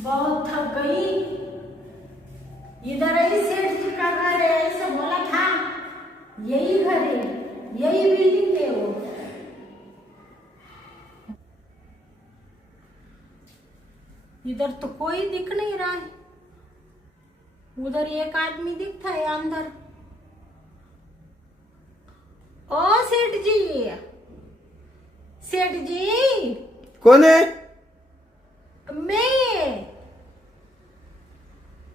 बहुत थक गई। इधर ही सेठ जी का घर है, ऐसे बोला था। यही घर है, यही बिल्डिंग है वो। इधर तो कोई दिख नहीं रहा है। उधर एक आदमी दिखता है अंदर। ओ सेठ जी, सेठ जी। कौन है? मैं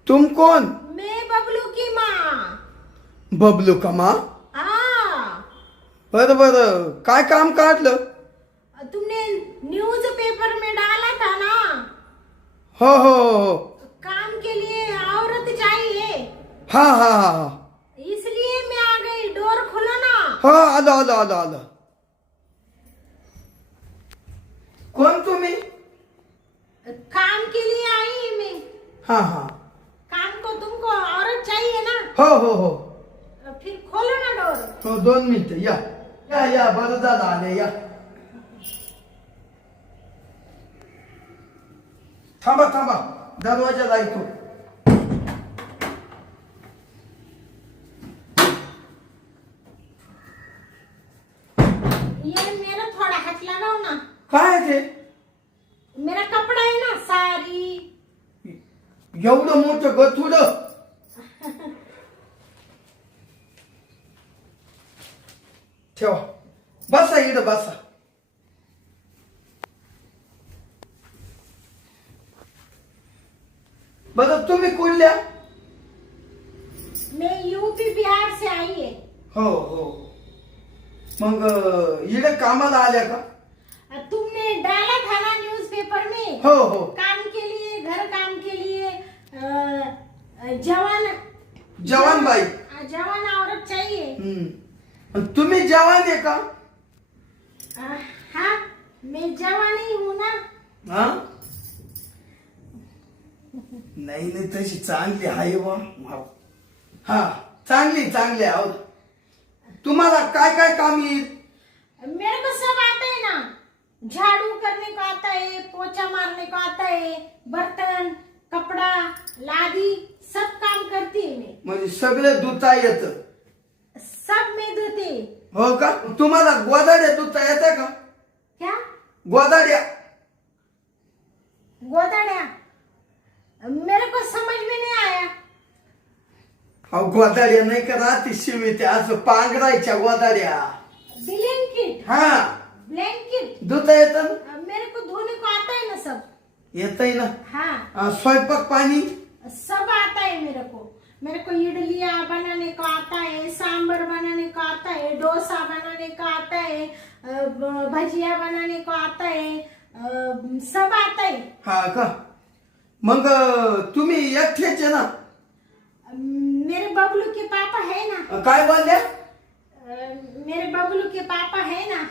तुम कौन? मैं बबलू की माँ। बबलू का माँ? हाँ, बरं बरं, काय काम काढलं? तुमने न्यूज पेपर में डाला था ना, हो हो हो, काम के लिए औरत चाहिए, हाँ हाँ हाँ हाँ, इसलिए मैं आ गई। डोर खोलो ना। हाँ आलो आलो आलो आलो। कोण तुम्ही? काम के लिए आई मैं। हाँ हाँ, काम को तुमको औरत चाहिए ना, हो हो हो फिर खोलो ना डोर। हो, 2 मिनिटं या या या, बरं झालं आले या. थांबा थांबा, दरवाजा लावतो. ये मेरा थोड़ा हाथ लगाओ ना। काय आहे ते? मेरा कपड़ा है ना, साड़ी। एवढं मोठं गथुडं? ठेवा, बसा इकडं बसा. बरं तुम्ही कुठल्या? मैं यूपी बिहार से आई है। हो हो, मग इकडे कामाला आल्या का? तुमने डाला था ना न्यूज़पेपर में, हो हो, काम के लिए, घर काम के लिए जवान जवान बाई. जवान औरत चाहिए। आणि तुम्ही जवान आहे का? हाँ, मैं जवान ही हूँ ना। हा, नाही नाही, तशी चांगली आहे बा. हा, चांगली चांगली आहे. तुम्हाला काय काय काम येईल? मेरे को सब आता है ना। झाड़ू करने को आता है, पोछा मारने को आता है, बर्तन, कपड़ा, लादी, सब काम करती है मैं। म्हणजे सगळं धुता येतं? सब मैं धोती। हो का? तुम्हाला गोदाड्या धुता येतं का? क्या? गोदाड्या? गोदाड्या? मेरे को समझ में नहीं आया। अहो, गोदाड्या नाही का राहते शिवी, त्या असं पांघरायच्या गोदाड्या. ब्लैंकेट? हा, ब्लैंकेट धुता येतं ना? मेरे को धोने को आता है ना सब। येतंय ना? हाँ, स्वयंपाक पाणी? सब आता है मेरे को। मेरे को इडलियाँ बनाने को आता है, सांबर बनाने को आता है, डोसा बनाने को आता है, भजिया बनाने को आता है, सब आता है। हा का? मग तुम्ही एकटेच आहे ना? मेरे बबलू के पापा है ना। काय बोलल्या? मेरे बबलू के पापा है ना।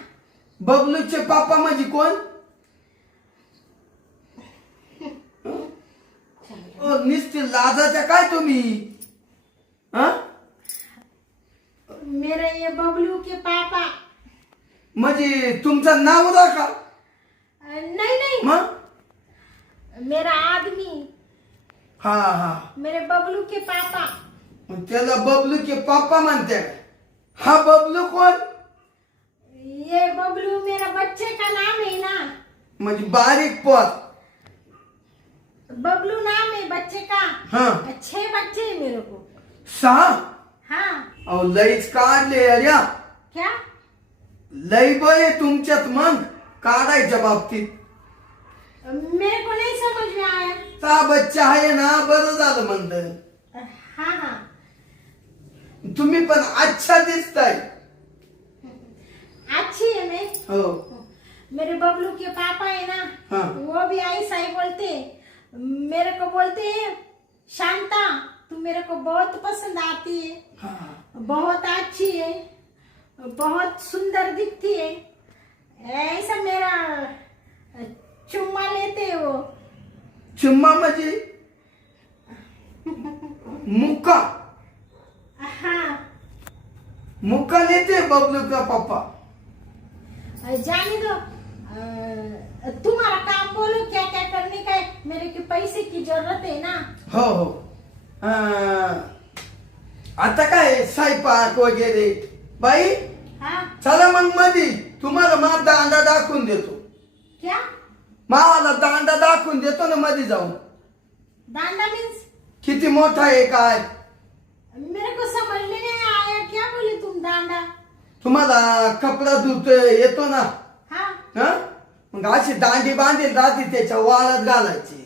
बबलूचे पापा म्हणजे कोण? निस्ती लाजाच्या काय तुम्ही? हा, मेरे ये बबलू के पापा। म्हणजे तुमचं नाव दा का? नहीं नहीं, मग मेरा आदमी, हा हा, मेरे बबलू के पापा। मग त्याला बबलू के पापा म्हणते का? हा बबलू कोण? ये बबलू मेरा बच्चे का नाम है ना। म्हणजे बारीक पोत? बबलू नाम है बच्चे का। हाँ। 6 बच्चे हैं मेरे को। 6? हाँ। अहो, लईच काढले अऱ्या. क्या? लई बळे तुमच्यात मग काढायच्या बाबतीत. मेरे को नहीं समझ में आया। 6 बच्चा आहे ना, बरं झालं म्हणलं. हाँ हाँ, तुम्ही पण अच्छा दिसताय. अच्छी है मैं। हो, मेरे बबलू के पापा है ना, हाँ। वो भी ऐसा ही बोलते हैं। मेरे को बोलते हैं, शांता तू मेरे को बहुत पसंद आती है, हाँ. बहुत अच्छी है, बहुत सुंदर दिखती है, ऐसा मेरा चुम्मा लेते हैं वो। चुम्मा म्हणजे मुक्का? हाँ, मुक्का लेते बबलू का पप्पा? जाने दो। तुम्हारा काम बोलो क्या क्या करने का है, मेरे के पैसे की जरूरत है ना। हो हो आता काय स्वयंपाक वगैरे बाई हाँ चला मग मधी तुम्हाला मा दांडा दाखवून देतो क्या मावाला दांडा दाखवून देतो ना मध्ये जाऊन दांडा मीन्स किती मोठा आहे काय मेरे को समझ में नहीं आया, क्या बोले तुम दांडा। तुम्हाला कपडा धुत येतो ना हाँ हा मग अशी दांडी बांधेल राहते त्याच्या वाळत घालायची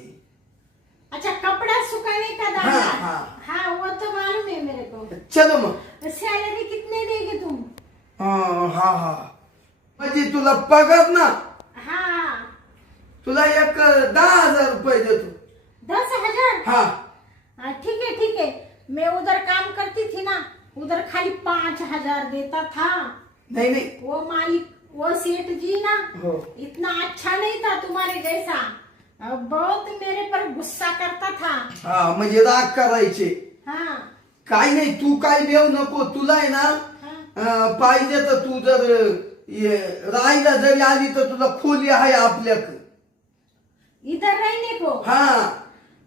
अच्छा, कपड़ा सुखाने का दांडा। हाँ, हाँ। हाँ वो तो मालूम है मेरे को। चलो मग सैलरी कितने देंगे तुम। हा हा म्हणजे तुला पगार ना हाँ तुला एक 10,000 रुपये देतो 10,000। हा हाँ, ठीक है। मैं उधर काम करती थी ना, उधर खाली 5,000 देता था। नाही नाही वो मालिक, वो सेठ जी ना, हो इतना अच्छा नहीं था तुम्हारे जैसा। बहुत मेरे पर गुस्सा करता था। हा म्हणजे राग करायचे हाँ काय नाही तू काय देऊ नको तुला आहे ना हाँ पाहिजे तर तू जर राहायला जरी आली तर तुला खोली आहे आपल्याकडे इधर रहने को। हा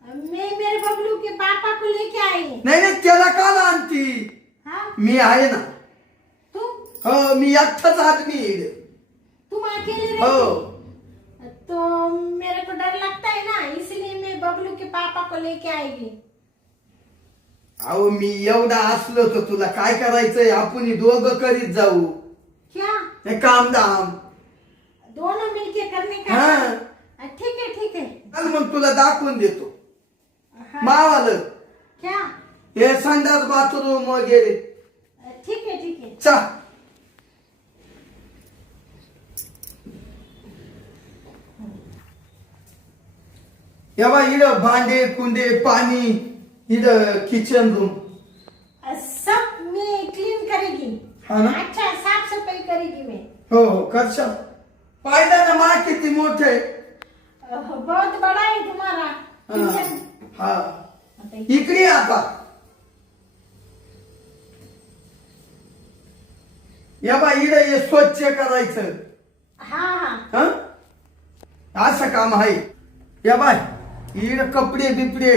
मैं मेरे बबलू के पापा को लेके आई। नाही नाही त्याला का आणती हाँ मी आहे ना तुम हो मी एकटाच आदमी आहे. तुम अकेले हो रहते तो मेरे को डर लगता है ना, इसलिए मैं बबलू के पापा को लेके आएगी। अहो मी एवढा असलो तर तुला काय करायचंय आपण दोघं करीत जाऊ क्या हे काम दाम दोनों मिलके करने का। हाँ। ठीक है। चल मग तुला दाखवून देतो हाँ, मावालं क्या हे संडास बाथरूम वगैरे ठीक है। चा या इकडं भांडे कुंडे पाणी इकडं किचन रूम सब मैं क्लीन करेगी। हाँ ना? अच्छा साफ सफाई करेगी मैं। हो हो करशा पाहिलं ना मा किती मोठे बहुत बड़ा है तुम्हारा किचन। हा इकडे आता या बा इकडे हे स्वच्छ करायचं हाँ हा असं काम आहे या बाय इकडे कपडे बिपडे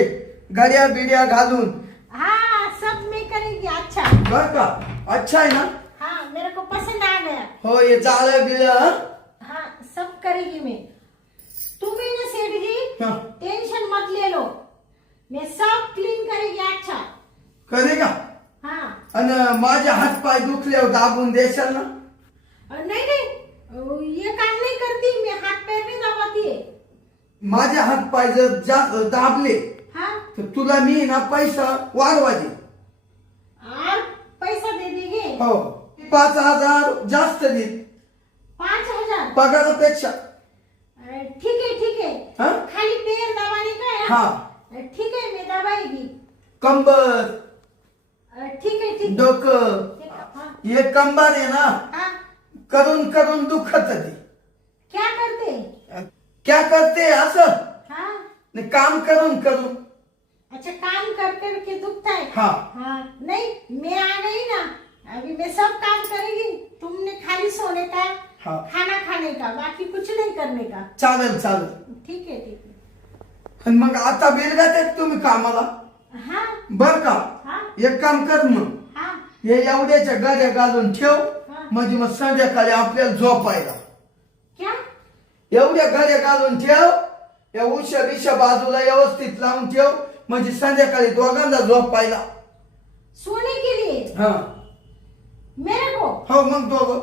घड्या बिड्या घालून हाँ सब मैं करेगी। अच्छा बर का अच्छा आहे ना हाँ मेरे को पसंद आ गया। हो हे जाळं बिळ हाँ सब करेगी मैं। तुम ही ना सेठ जी हाँ। टेंशन मत ले लो, मैं सब क्लीन करेगी। अच्छा करे का हाँ आणि माझे हात पाय दुखल्यावर दाबून देशाल ना नहीं ये काम नहीं करती मैं, हाथ पैर नहीं दबाती है। माझे हात पाय जर जास्त दाबले हाँ तर तुला मी ना पैसा वाढवा दे और पैसा दे देंगे। हो 5,000 जास्त दे 5,000। पगारापेक्षा ठीक है। हाँ? खाली पैर दबाने का है। हाँ ठीक है मैं दबाएगी। कंबर ठीक है। डोकं हाँ हे कंबर आहे ना हाँ करून करून दुखत ते क्या करते। क्या करते असं हाँ नाही, काम करून करून अच्छा काम कर कर के दुखता है। हाँ हाँ नहीं मैं आ गई ना, अभी मैं सब काम करेगी, तुमने खाली सोने का हाँ खाना खाने का, बाकी कुछ नहीं करने का। चालेल चालेल ठीक है। आणि मग आता बेलगात तुम्ही कामाला हाँ बर का हाँ एक काम कर मग हाँ हे एवढ्याच्या गाड्या घालून ठेव हाँ। म्हणजे मग संध्याकाळी आपल्याला झोपायला क्या एवढ्या गाड्या घालून ठेव या उशा बिशा बाजूला व्यवस्थित लावून ठेव म्हणजे संध्याकाळी दोघांना झोपायला सोने के लिए हा मेरे को। हो मग दोघं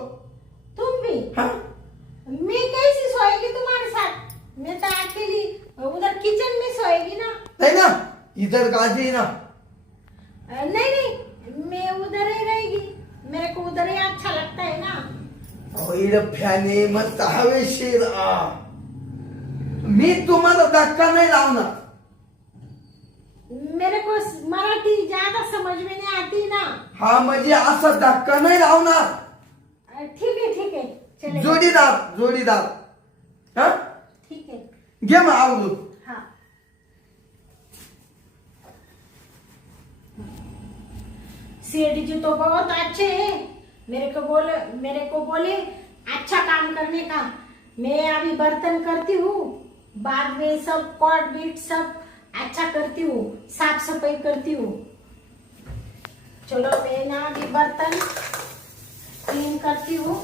तुम भी हा मैं कैसी सोएगी तुम्हारे साथ, मैं तो अकेली उधर किचन में सोएगी ना। नाही ना इधर गाजी ना नहीं मैं उधर ही रहेगी, मेरे को उधर ही अच्छा लगता है ना। इकडं फॅने मस्त हवेशीर मी तुम्हाला धक्का नाही लावणार मेरे को मराठी ज्यादा समझ में नहीं आती ना। हा म्हणजे असा धक्का नाही लावणार ठीक है चलेगा। जोडीदार हा ठीक है घे मग आवडून हाँ सेठ जी तो बहुत अच्छे हैं, मेरे को बोले अच्छा काम करने करने का। मैं अभी बर्तन करती हूँ, बाद में सब पॉट बीट सब अच्छा करती हूँ, साफ सफाई करती हूँ। चलो मैं ना अभी बर्तन क्लीन करती हूँ।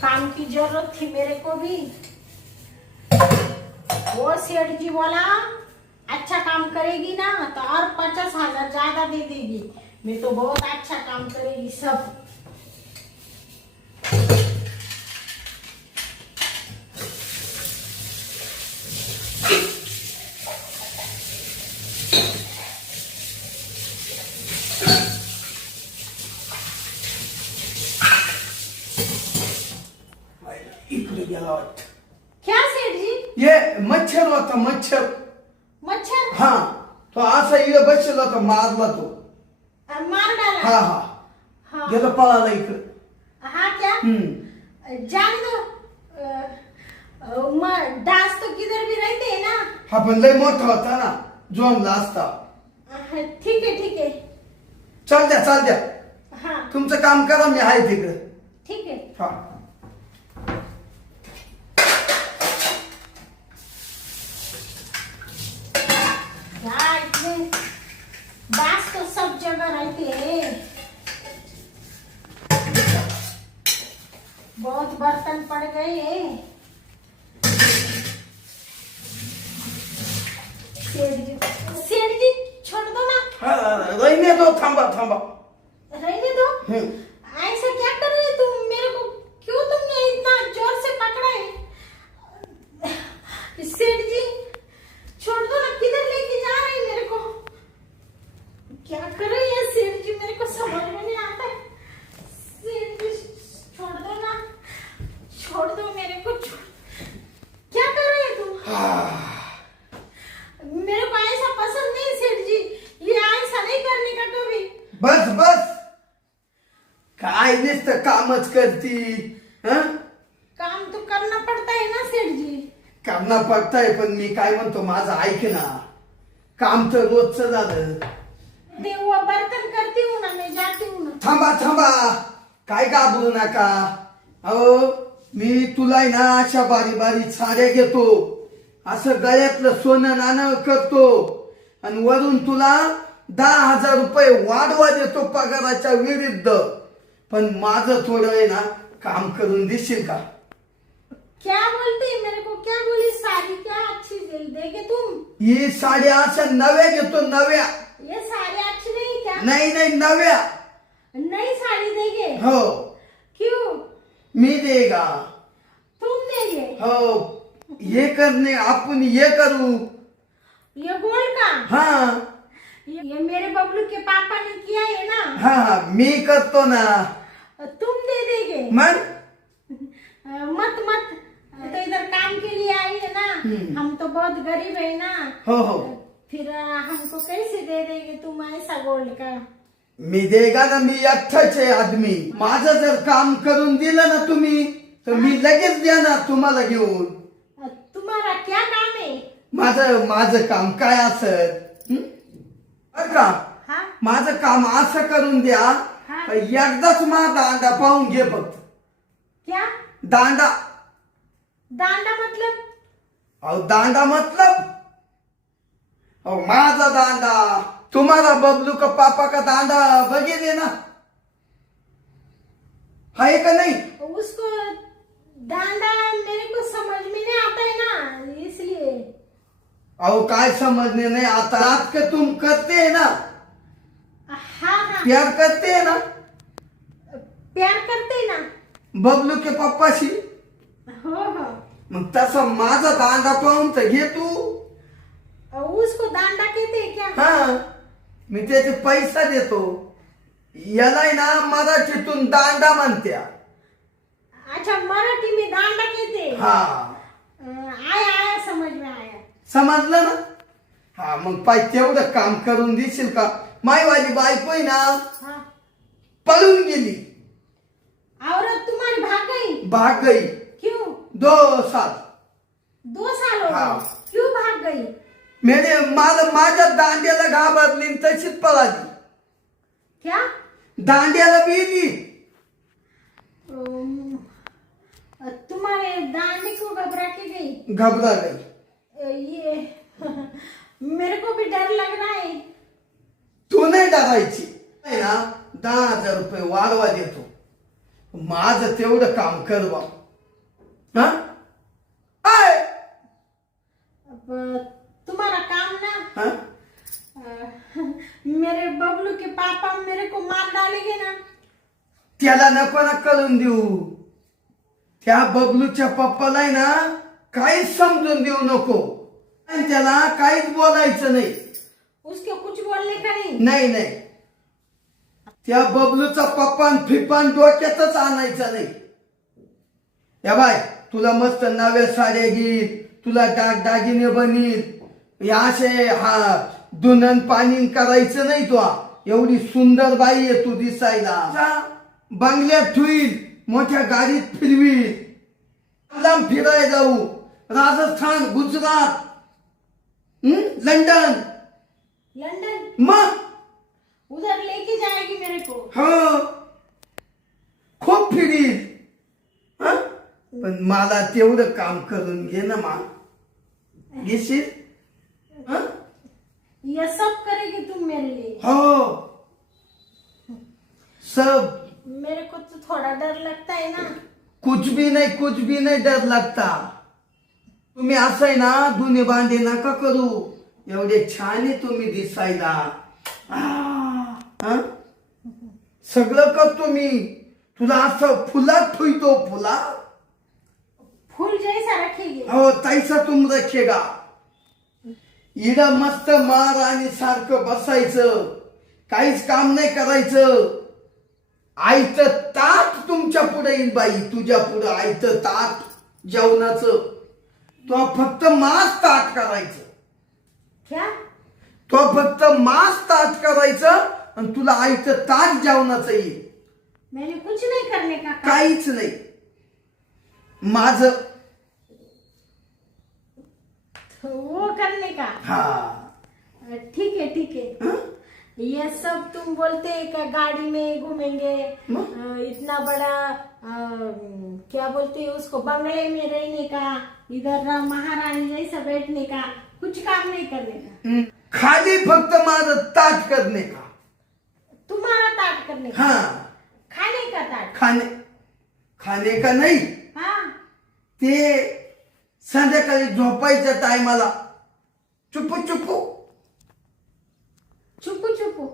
काम की जरूरत थी मेरे को भी। वो सेठ जी बोला अच्छा काम करेगी ना तो और 50,000 ज्यादा दे देगी। मैं तो बहुत अच्छा काम करेगी सब। इकडे गेला वाटतं. क्या सेठ जी? ये मच्छर होता मच्छर. मच्छर हा तो असा इकडे बसला होता मारला तो. मार डाला? हा हा हाँ गेला पळाला इकडे. हाँ क्या जान दो। डांस तो किधर भी रहते हैं ना। हा पण लय मोठा होता ना जोमला असता. ठीक है ठीक है। चाल द्या हाँ तुमचं काम करा मी आहे तिकडे. ठीक है। हा यार इतने बांस तो सब जगह रहते हैं। बहुत बर्तन पड़ गए हैं। सेठ जी छोड़ दो ना। हा रहने दो. थांबा रहने दो। ऐसा क्या कर रहे हो तुम? मेरे को क्यों तुमने इतना जोर से पकड़ा है? सेठ जी छोड़ दो ना। किधर लेके जा रहे हैं मेरे को? क्या कर रहे हैं सेठ जी? मेरे को समझ में नहीं आता है। सेठ जी छोड़ दो ना, छोड़ दो मेरे को। क्या कर रहे हैं तुम? मेरे को ऐसा पसंद नहीं सेठ जी। ये ऐसा नहीं करने का कभी। बस काय नुसतं कामच करती. हं? काम तो करना पड़ता है ना सेठ जी। करना पडताय पण मी काय म्हणतो माझं ऐक ना. काम तर रोजचं झालं. ते वो बर्तन करती हूँ ना, मैं जाती हूँ ना। थांबा काय घाबरू नका. अहो मी तुला आहे ना अशा बारी साड्या घेतो, असं गळ्यातलं सोनं नाणं करतो आणि वरून तुला 10,000 रुपये वाढवा देतो पगाराच्या विरुद्ध. पण माझं थोडं आहे ना काम करून देशील का? क्या बोलते हैं? मेरे को क्या बोली? साड़ी क्या अच्छी देगे तुम? ही साड्या अशा नव्या घेतो नव्या. ये साड़ी अच्छी नहीं क्या? नाही नव्या. नई साड़ी देगे? हो क्यों? मी देगा. तुम देगे? हो ये करणे आपण ये करू. ये गोल्ड का? हा ये मेरे बबलू के पापा ने किया है ना। हा मी करतो ना. तुम दे देगे? मग मत तो इधर काम के लिए आई है ना। हम तो बहुत गरीब है ना। हो फिर हमको कैसे दे देंगे तुम ऐसा गोल्ड का? मी देगा ना. मी एकटाच आहे आदमी. माझं जर काम करून दिलं ना तुम्ही तर मी लगेच देणार तुम्हाला घेऊन. तुम्हारा क्या काम है? माझं काम काय असत का? हाँ माझं काम असं करून द्या. हा. एकदाच माझा दांडा पाहून घे फक्त. क्या? दांडा. दांडा मतलब? अहो दांडा मतलब अहो माझा दांडा. तुम्हाला बबलू का पापा का दांडा बघितले ना, है का नहीं? उसको दांडा मेरे को समझ में नहीं आता है ना, इसलिए। अहो काय समझने नहीं आता. रात के तुम करते है ना, हाँ प्यार करते है ना प्यार करते ना। बबलू के पप्पाशी. हो मग तसा माझा दांडा पाहून तर घे तू. उसको दांडा कहते हैं क्या? हा मी त्याचे पैसा देतो. याला ना मराठीतून दांडा म्हणत्या. अच्छा मराठी में दांडा कहते हैं। हा आया समझ में आया। समजलं ना. हा मग पाय तेवढं काम करून देशील का? माईवाली बायको आहे ना हाँ पळून गेली. औरत तुम्हारी भाग गई. क्यों? 2 साल. 2 साल हो हाँ। गए। क्यों भाग गई? मला माझ्या दांड्याला घाबरली आणि तशीच पळाली. क्या? दांड्याला गेली तुम्हारे दादी को घबरा के गई? घबरा गई? ये मेरे को भी डर लग रहा है. तू नाही डरायची. आहे ना 10,000 रुपये वाढवा देतो. माझं तेवढं काम कर बा. हा काय? तुम्हारा काम ना, हा? मेरे बबलू के पापा मेरे को मार डालेंगे ना. त्याला नको ना करून देऊ. त्या बबलूच्या पप्पाला आहे ना काहीच समजून देऊ नको. आणि त्याला काहीच बोलायचं नाही. उसके कुछ बोलने का नहीं. नाही नाही, त्या बबलूचा पप्पान फिपान डोक्यातच आणायचा नाही. या बाय, तुला मस्त नव्या साड्या घेईल, तुला दागिने बनील, या असे धुनन पाणी करायचं नाही. तू एवढी सुंदर बाई आहे तू दिसायला. बंगल्यात ठुईल, मोठ्या गाडीत फिरवील, लांब फिरायला जाऊ, राजस्थान, गुजरात, लंडन. लंदन मग उधर लेके जाएगी मेरे को. हो, खूप फिरील. हं? पण मला तेवढं काम करून घे ना मा. घेशील? हं? ये सब करेगी तुम मेरे लिए. हो, सब. मेरे को तो थोड़ा डर लगता है ना. कुछ भी नहीं डर लगता. तुम्ही असं आहे ना दुने बांधे नका करू. एवढे छान आहे तुम्ही दिसायला. हं? सगळं करतो मी. तुला असं फुलात ठुईतो. फुला फूल जैसा रखेगी. हो, तैसा तुम रखेगा. इड मस्त मार आणि सारखं बसायचं, काहीच काम नाही करायचं. आईचं ताट तुमच्या पुढे येईल बाई, तुझ्या पुढे आईचं ताट जेवणाचं. तो फक्त मास ताट करायचं. क्या? तो फक्त मास ताट करायचं आणि तुला आईचं ताट जेवणाचं येईल. मैंने कुछ नहीं करने का काम. काहीच नाही. माझं तो वो करने का. हा. ठीक है ठीक है. हं? ये सब तुम बोलते हैं कि गाड़ी में घूमेंगे, इतना बड़ा क्या बोलते हैं उसको, बंगले में रहने का, इधर महारानी जैसा बैठने का, कुछ काम नहीं करने का. खाली फक्त माझं ताट करणे का. तुम्हारा ताट करने का. हा. खाने का ताट. खाणे का नाही, हाँ. ते संध्याकाळी झोपायच्या टायमाला चुपू चुपू. चुपू चुपू.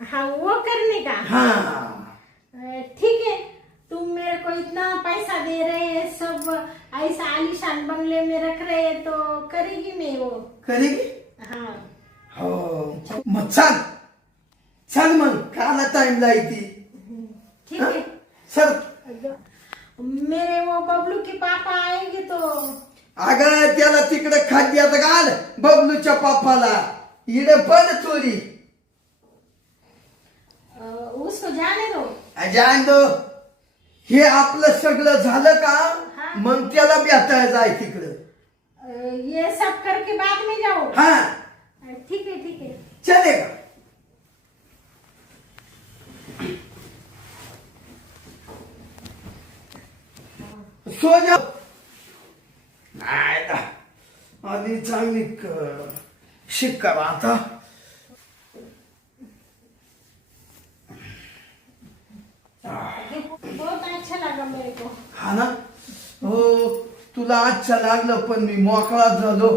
हाँ, वो करने का. हाँ. ठीक है. तुम मेरे को इतना पैसा दे रहे हैं, सब ऐसा आलीशान बंगले में रख रहे हैं, तो करेगी मैं वो. करेगी. हाँ. हो, मग चल मग काला टाइम लायती. ठीक है. सर, मेरे वो बबलू के पापा आएंगे तो. अगं त्याला तिकडे खाद्यात घाल, बबलूच्या पापाला. इड पण चोरी. उसको जाने दो. जाण दो. हे आपलं सगळं झालं का मग त्याला भेटायला जाय तिकडं. ये सब करके बाद में जाओ. हा, ठीक है ठीक है. चलेगा. सो जा. नाही आधी चांगली शिक करा आता. बहुत अच्छा लगा मेरे को. हा ना. हो, तुला अच्छा लागलं पण मी मोकळा झालो.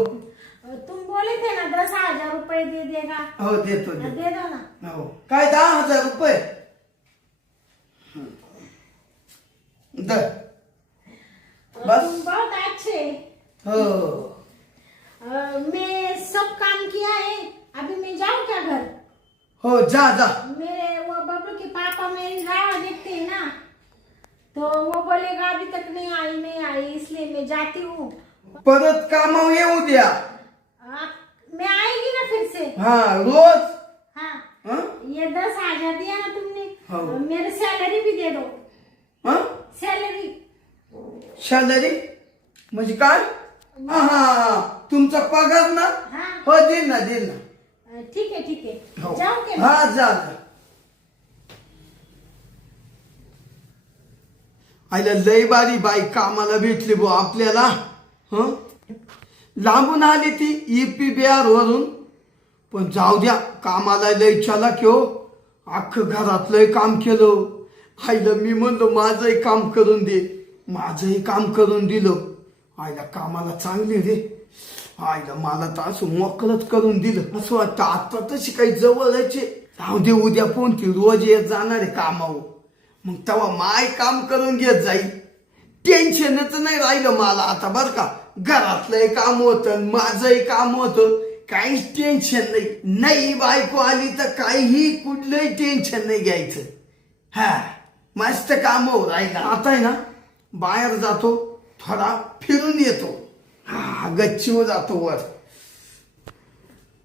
तुम बोले थे ना 10,000 रुपए दे देगा. हो, देतो दे दो ना. हो. काय 10,000 रुपये. दर बस. तुम बहुत अच्छे. हो. मैं सब काम किया है. अभी मैं जाऊँ क्या घर? हो, जा. मेरे वो बबलू के पापा मेरी राह देखते हैं ना, तो वो बोलेगा अभी तक नहीं आई, इसलिए मैं जाती हूँ. परत कामावर येऊ द्या. मैं आएगी ना फिर से. हा, रोज. हाँ. हं? ये 10,000 दिया ना तुमने, हाँ. मेरे सैलरी भी दे दो. हं? सॅलरी म्हणजे काय. हा, तुमचा पगार ना. हाँ. हो, देईल ना. ठीक है हो. जाओ क्या? हा, जा. आईला लय बारी बाई कामाला भेटली बो आपल्याला. हं लांबून आली ती EP बिहार वरून, पण जाऊ द्या कामाला लय चला की हो. अख्खं घरातलंय काम केलं. आईला मी म्हणलं माझंही काम करून दे, माझंही काम करून दिलं. आईला कामाला चांगली रे. आईला मला तर असं मोकळच करून दिलं. असं वाटतं आता तशी काही जवळचे जाऊ दे, उद्या कोणती रोज येत जाणार आहे कामावर, मग तेव्हा माय काम करून घेत जाईल. टेन्शनच नाही राहिलं मला आता बरं का. घरातलंही काम होतं, माझंही काम होतं, काहीच टेन्शन नाही. नाही बायको आली तर काहीही कुठलंही टेन्शन नाही घ्यायचं. हा मस्त काम हो राहिलं. आता आहे ना बाहेर जातो, थोडा फिरून येतो. हा गच्चीवर जातो वर.